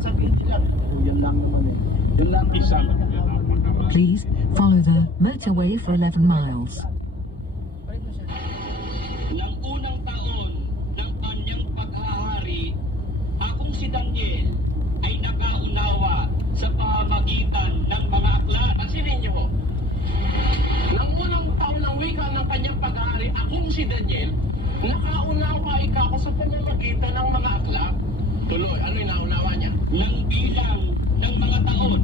sabihin nila, yan lang naman eh. Yan lang Isa lang yan, napakarami. Please follow the motorway for 11 miles. Nang unang taon ng kanyang paghahari, akong si Daniel ay nakaunawa sa pamamagitan ng mga aklat. Pansinin niyo po, nang unang taon ng wika ng kanyang paghahari, akong si Daniel, nakaunawa ako sa pamamagitan ng mga aklat. Tuloy, ano yung naunawa niya? Nang bilang ng mga taon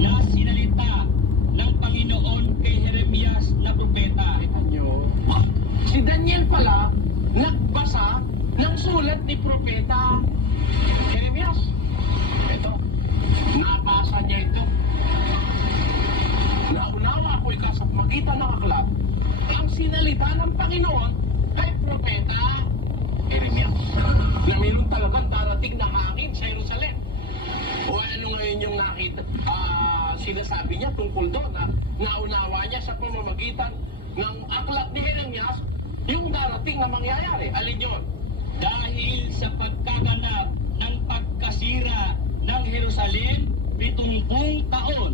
na sinalita ng Panginoon kay Jeremias na propeta. Kita niyo, si Daniel pala, nagbasa ng sulat ni propeta Jeremias. Ito, nabasa niya ito. Naunawa ko ika sa pamagitan ng aklat ang sinalita ng Panginoon kay propeta Jeremias na mayroon talagang darating na hangin sa Jerusalem. O ano ngayon yung nakita, sinasabi niya tungkol doon na naunawa niya sa pamamagitan ng aklat ni Jeremias yung darating na mangyayari. Alin yun? Dahil sa pagkaganap ng pagkasira ng Jerusalem, 70 taon.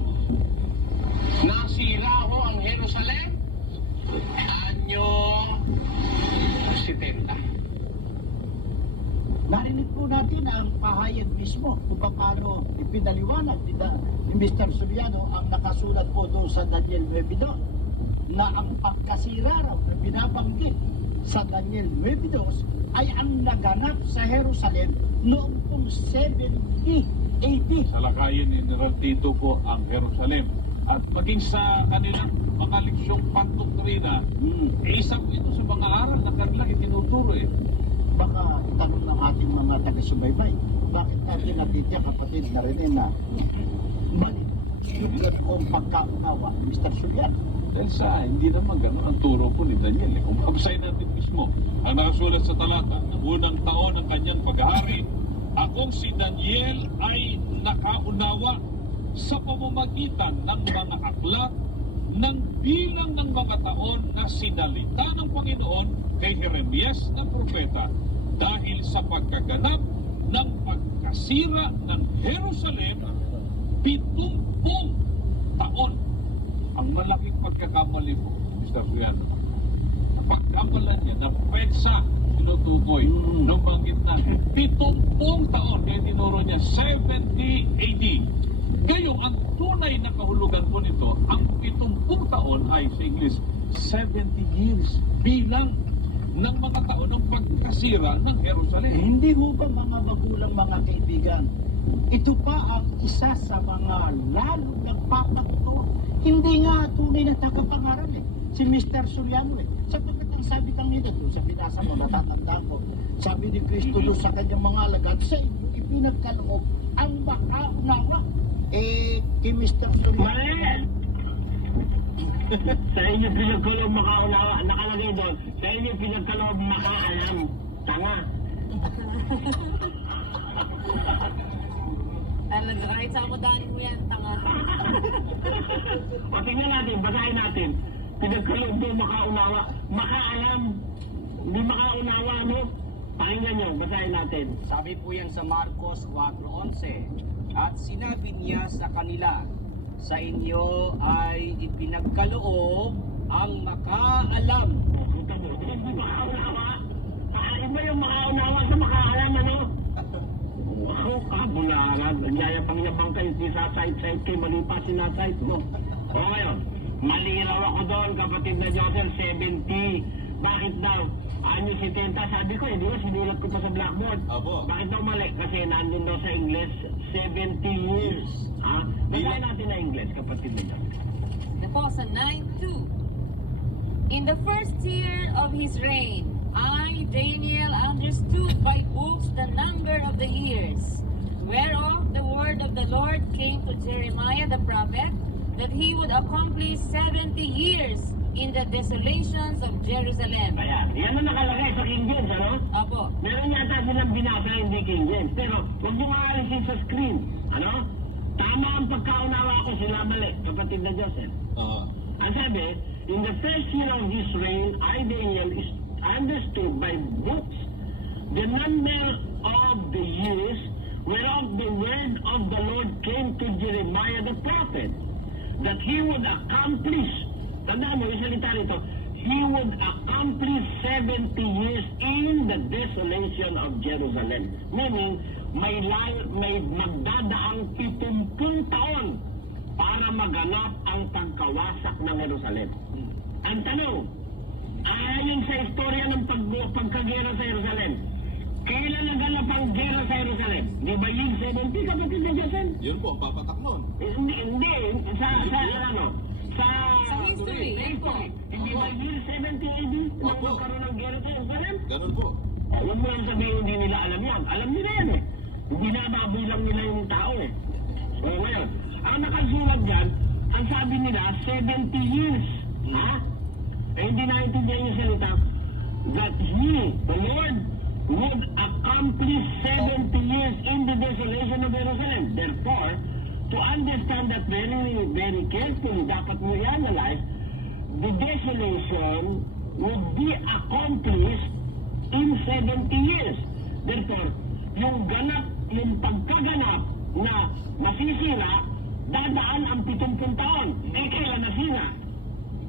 Nasira ho ang Jerusalem anyo 70. Narinig po natin ang pahayag mismo kung paano ipinaliwanag ni Mr. Soriano ang nakasulat po doon sa Daniel 9:2 na ang pagkasira raw na binabanggit sa Daniel 9:2 ay ang naganap sa Jerusalem noong pong 70 AD. Salakayin ni General Tito po ang Jerusalem. At maging sa kanilang mga leksyong pandoktrina, isa po ito sa mga aral na kanilang itinuturo eh. Baka itanong ng ating mga taga-subaybay, bakit natin natitya kapatid na rin na mali yung ganoong pagkaunawa ni Mr. Soriano? Dahil sa hindi naman gano'n ang turo po ni Daniel. Kung babasahin natin mismo, ang nakasulat sa talata, ng unang taon ng kanyang paghahari, akong si Daniel ay nakaunawa sa pamamagitan ng mga aklat ng bilang ng mga taon na sinalita ng Panginoon kay Jeremias na propeta dahil sa pagkaganap ng pagkasira ng Jerusalem 70 taon. Ang malaking pagkakamali mo, Mr. Soriano, pagkamalan niya na petsa tinutukoy nung banggit na 70 taon, kaya tinuro niya 70 AD. Gayong ang tunay na kahulugan po nito, ang 70 taon ay sa English 70 years bilang ng mga taon ng pagkasira ng Jerusalem. Hindi ho ba mga magulang, mga kaibigan, ito pa ang isa sa mga lalong nagpapaturo. Hindi nga tunay na tagapangaral eh. Si Mr. Soriano eh. Sapagkat ang sabi kang nito, sa binasa mo, natatandaan ko, sabi ni Kristo doon sa kanyang mga alagad, sa inyo ipinagkaloob ang makaunawa. Kay Mr. Soriano. Mali! Sa inyo pinagkaloob makaunawa, nakalagay doon, sa inyo pinagkaloob makaalam. Tanga. Talaga, kahit sa amudanin mo yan, tanga. O tingnan natin, basahin natin. Pinagkaloob doon makaunawa, makaalam. Hindi makaunawa, no? Pakinggan nyo, basahin natin. Sabi po yan sa Marcos 4:11. At sinabi niya sa kanila, sa inyo ay ipinagkaloob ang makaalam. Puta mo, hindi makaunawa. Iba yung makaunawa sa makaalam, ano? Wow, bularan. Nagyaya pangyabang kayo, sisasayt-sayt kayo, mali pa sinasayt mo. O ngayon, maliraw ako doon, kapatid na Joseph, 70. Bakit daw? Anyo 70, sabi ko, di ba sinulat ko pa sa blackboard? Abo. Bakit daw mali? Kasi nandun daw sa English, 70 years. Ha? Basahin natin na English, kapatid na Joseph. Na po sa 9:2. In the first year of his reign, I, Daniel, understood by books the number of the years, whereof the word of the Lord came to Jeremiah the prophet, that he would accomplish 70 years in the desolations of Jerusalem. Ayan, yan ang nakalagay sa King James, ano? Apo. Meron yata silang binasa hindi King James. Pero huwag nyo maalisin sa screen. Ano? Tama ang pagkaunawa ko, sila mali. Kapatid na Joseph. Ang sabi, in the first year of his reign, I, Daniel, is understood by books the number of the years whereof the word of the Lord came to Jeremiah the prophet that he would accomplish, tandaan mo yung salita rito, he would accomplish 70 years in the desolation of Jerusalem. Meaning, may magdadaang 70 taon para maganap ang pagkawasak ng Jerusalem. Ang tanong, ayon sa istorya ng pagkagera sa Jerusalem, kailan naganap ang gera sa Jerusalem? Di ba yung 70 kapatid na Jason? Yun po, ang papatak nun. Hindi, sa history, yan po. Hindi ba year 70 AD nang Opo. magkaroon ng gera sa Jerusalem? Ganun po. Huwag mo lang sabihin hindi nila alam yan. Alam nila yan eh. Hindi na mabilang nila yung tao eh. So ngayon, ang nakasulat dyan, ang sabi nila, 70 years. Ha? Eh hindi naintindihan yung salita that he, the Lord, would accomplish 70 years in the desolation of Jerusalem. Therefore, to understand that very, very carefully, dapat mo i-analyze, the desolation would be accomplished in 70 years. Therefore, yung pagkaganap na masisira, dadaan ang 70 taon. Eh, kailan nasira?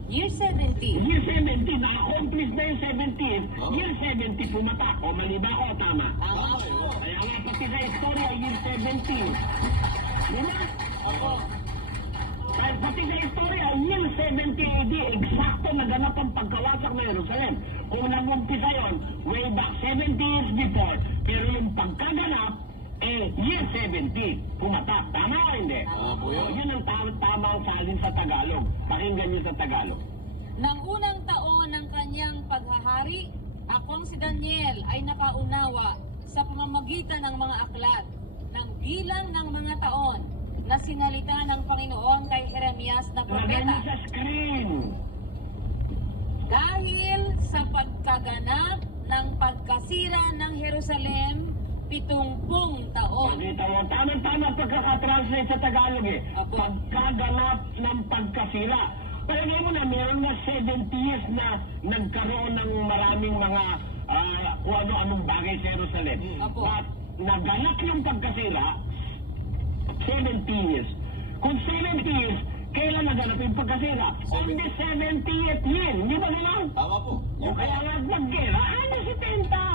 Year 70. Year 70, na-accomplish na yung 70. Oh. Year 70 pumatak. O mali ba ako? Tama. Tama po. Kaya nga pati sa istorya, year 70. Di ba? Opo. Kaya pati sa istorya, year 70 AD, eksakto naganap ang pagkawasak ng Jerusalem. Kung nag-umpisa yun, way back 70 years before, pero yung pagkaganap, year 70, pumatak. Tama o hindi? Tama po yun. Yun ang tamang salin sa Tagalog. Pakinggan nyo sa Tagalog. Nang unang taon ng kanyang paghahari, akong si Daniel ay nakaunawa sa pamamagitan ng mga aklat ng bilang ng mga taon na sinalita ng Panginoon kay Jeremias na Lagay nyo propeta. sa screen. Dahil sa pagkaganap ng pagkasira ng Jerusalem, 70 taon. Pakita mo, tamang-tama pagkakatranslate sa Tagalog eh. Apo. Pagkaganap ng pagkasira. Palagay mo na meron na 70 years na nagkaroon ng maraming mga kung ano-anong bagay sa Jerusalem. Apo. But naganap yung pagkasira, 70 years. Kung 70 years, kailan naganap yung pagkasira? On the 70th year. Hindi ba gano'n? Tama po. O kaya nga naggera, ano si Tenta?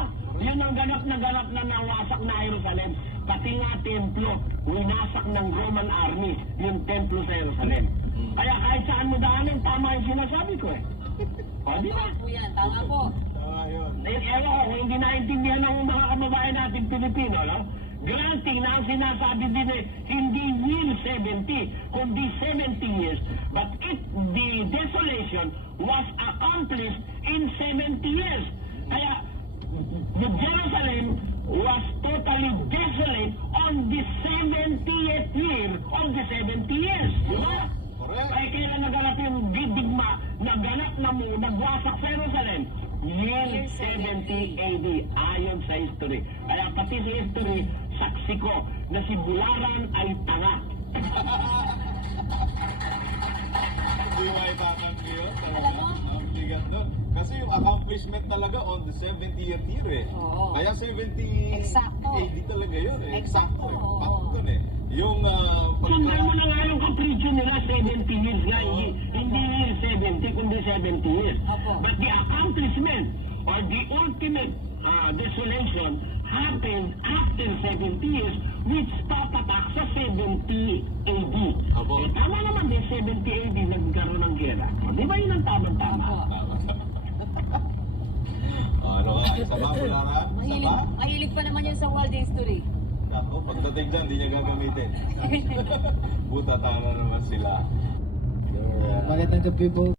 Yun ang ganap na nawasak na Jerusalem. Pati nga templo, winasak ng Roman army yung templo sa Jerusalem. Kaya kahit saan mo daanan, tama yung sinasabi ko eh. O, di ba? Tama po yan. Tama po. Tama yun. Ewan ko, kung hindi naintindihan ng mga kababayan natin Pilipino, no? Granting na ang sinasabi din eh, hindi year 70, kundi 70 years. But the desolation was accomplished in 70 years. Kaya, the Jerusalem was totally desolate on the 70th year of the 70 years. Diba? Correct. Ay kailan naganap yung digma, naganap na mo, nagwasak sa Jerusalem? Year 70 AD, ayon sa history. Kaya pati sa history, saksi ko na si Bularan ay tanga. Hindi maitangan ko yun. Alam mo? Ang bigat nun. Kasi yung accomplishment talaga on the 70th year eh. Oo. Kaya 70 Eksakto. AD talaga yun eh. Eksakto, eh. oo. Pakton eh. Yung Sundan mo na nga yung capriccio nila, 70 years nga, hindi year 70, kundi 70 years. Opo. But the accomplishment or the ultimate desolation happened after 70 years, which papatak sa 70 AD. Opo. Eh, tama naman din, 70 AD nagkaroon ng gera. O, di ba yun ang tamang-tama? Opo. Ano ka? Isa ba, Bularan? Isa ba? Mahilig pa naman yun sa world history. Ako, pagdating dyan, di niya gagamitin. Buta tama naman sila. Magandang gabi po.